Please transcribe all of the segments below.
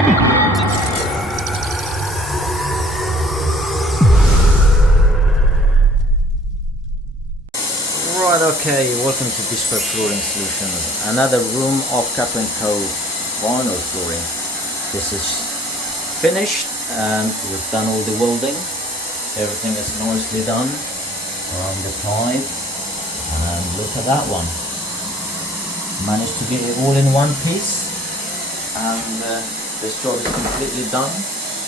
Right, okay, welcome to Bespoke Flooring Solutions. Another room of cap and cove vinyl flooring. This is finished and we've done all the welding. Everything is nicely done around the pipe. And look at that one. Managed to get it all in one piece. And this job is completely done.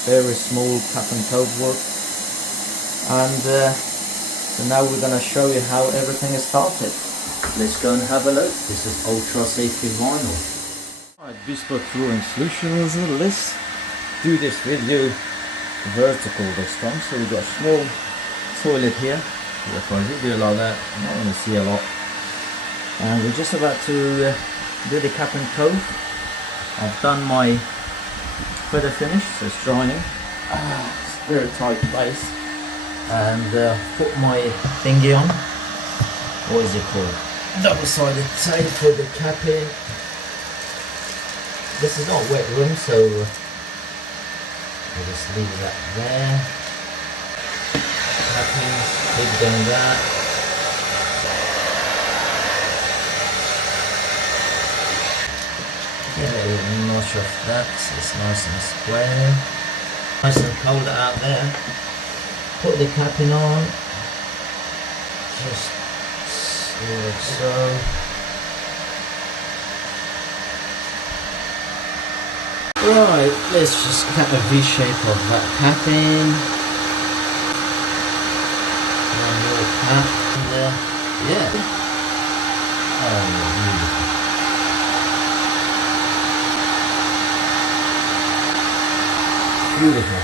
Very small cap and cove work. And so now we're going to show you how everything is started. Let's go and have a look. This is ultra safety vinyl. Alright, Bespoke Flooring Solutions. Let's do this video vertical this time. So we've got a small toilet here. If I video like that, I'm not going to see a lot. And we're just about to do the cap and cove. I've done my feather finish, so it's drying. It's a very tight place. And put my thingy on. What is it called? Double-sided tape for the cap in. This is not a wet room, so I'll just leave that there. Cappings, keep doing that. Get a little notch off that so it's nice and square. Nice and cold out there. Put the capping on, just like so. Right, let's just cut a V shape of that capping. One more cap there. Yeah. Oh, beautiful. Beautiful.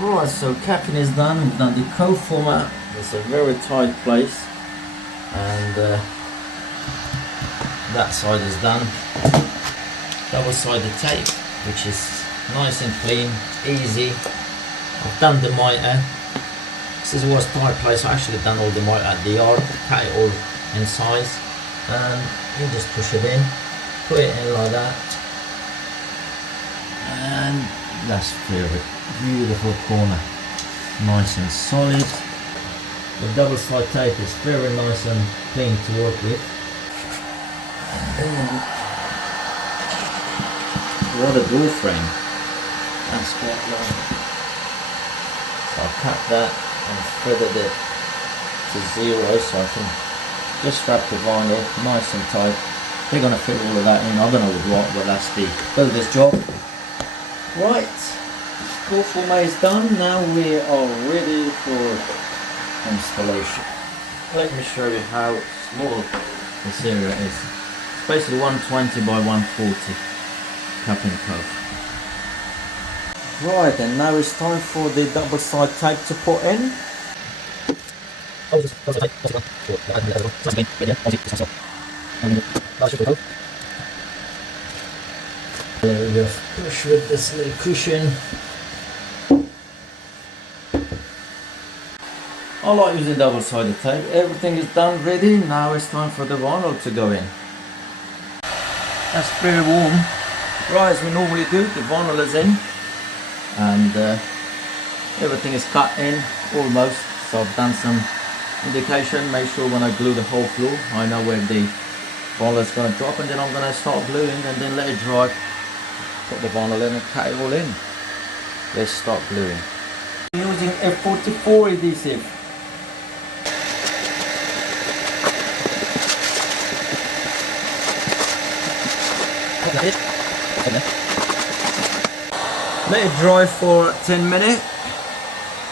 Right, so capping is done. We've done the cove format. It's a very tight place, and that side is done. Double-sided tape, which is nice and clean, easy. I've done the mitre. This was a tight place. I actually done all the mitre at the yard, cut it all in size, and you just push it in, put it in like that, and that's very beautiful corner, nice and solid. The double side tape is very nice and clean to work with. And then what a door frame, that's quite long. So I cut that and threaded it to 0 so I can just wrap the vinyl nice and tight. They're going to fit all of that in. I don't know what, but that's the builder's job. Right, core format is done. Now we are ready for installation. Let me show you how small this area is. It's basically 120 by 140 cap and cove. Right, and now it's time for the double side tape to put in. There we go, push with this little cushion. I like using double-sided tape. Everything is done, ready. Now it's time for the vinyl to go in. That's very warm. Right, as we normally do, the vinyl is in. And everything is cut in, almost. So I've done some indication, make sure when I glue the whole floor, I know where the vinyl is going to drop, and then I'm going to start gluing and then let it dry. Put the vinyl in and cut it all in. Let's start gluing. I'm using F44 adhesive. Let it dry for 10 minutes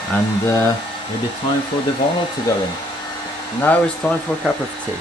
and it'll be time for the vinyl to go in. Now it's time for a cup of tea.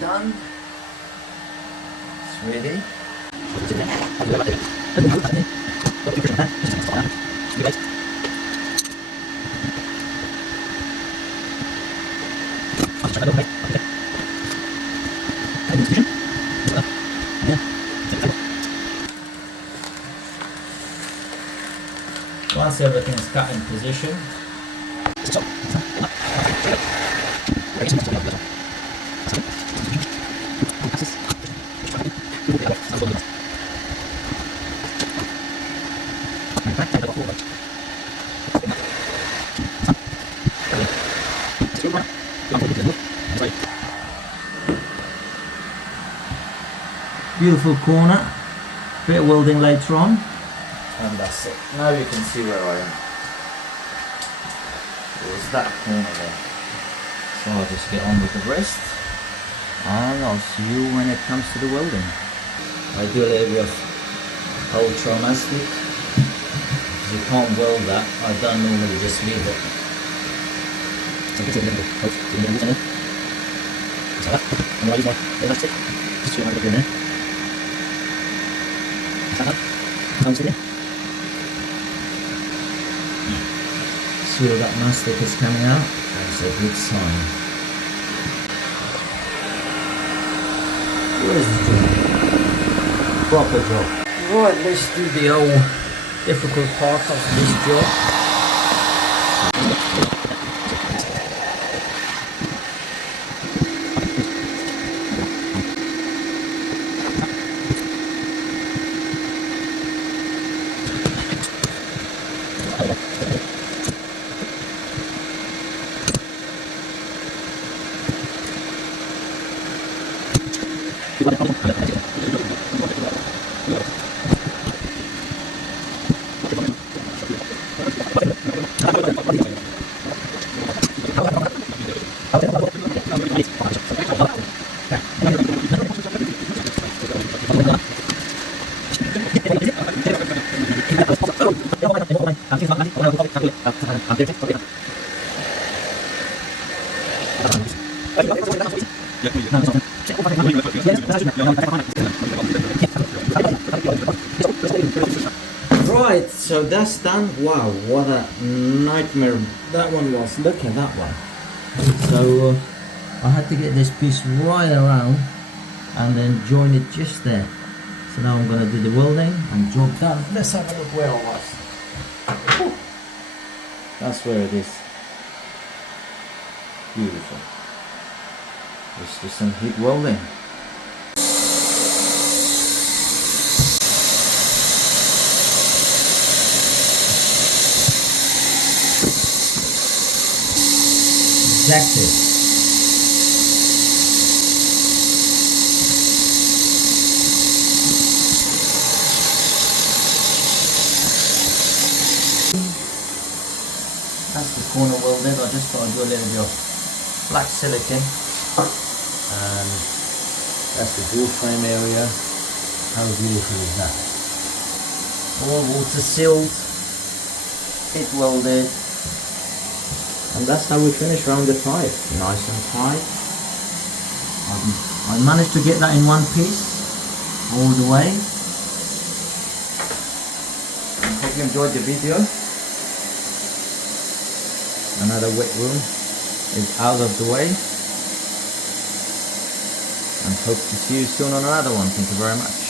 Done. It's ready. Once everything's cut in position, beautiful corner, bit of welding later on, and that's it. Now you can see where I am. It was that corner there. So I'll just get on with the rest, and I'll see you when it comes to the welding. I do a little bit of altro mastic. You can't weld that. I don't normally just leave it. See all that mastic is coming out? That's a good sign. Where's the job? Proper job. Right, let's do the old difficult part of this job. Right, so that's done. Wow, what a nightmare that one was. Look at that one. So I had to get this piece right around and then join it just there. So now I'm going to do the welding and job done. Let's have a look where I was. Whew. That's where it is. Beautiful. Let's do some heat welding. Exactly. That's the corner welded. I just thought I'd do a little bit of black silicone. And that's the door frame area. How beautiful is that? All water sealed, heat welded. And that's how we finish round the 5. Nice and tight. I managed to get that in one piece all the way. Hope you enjoyed the video. Another wet room is out of the way. And hope to see you soon on another one. Thank you very much.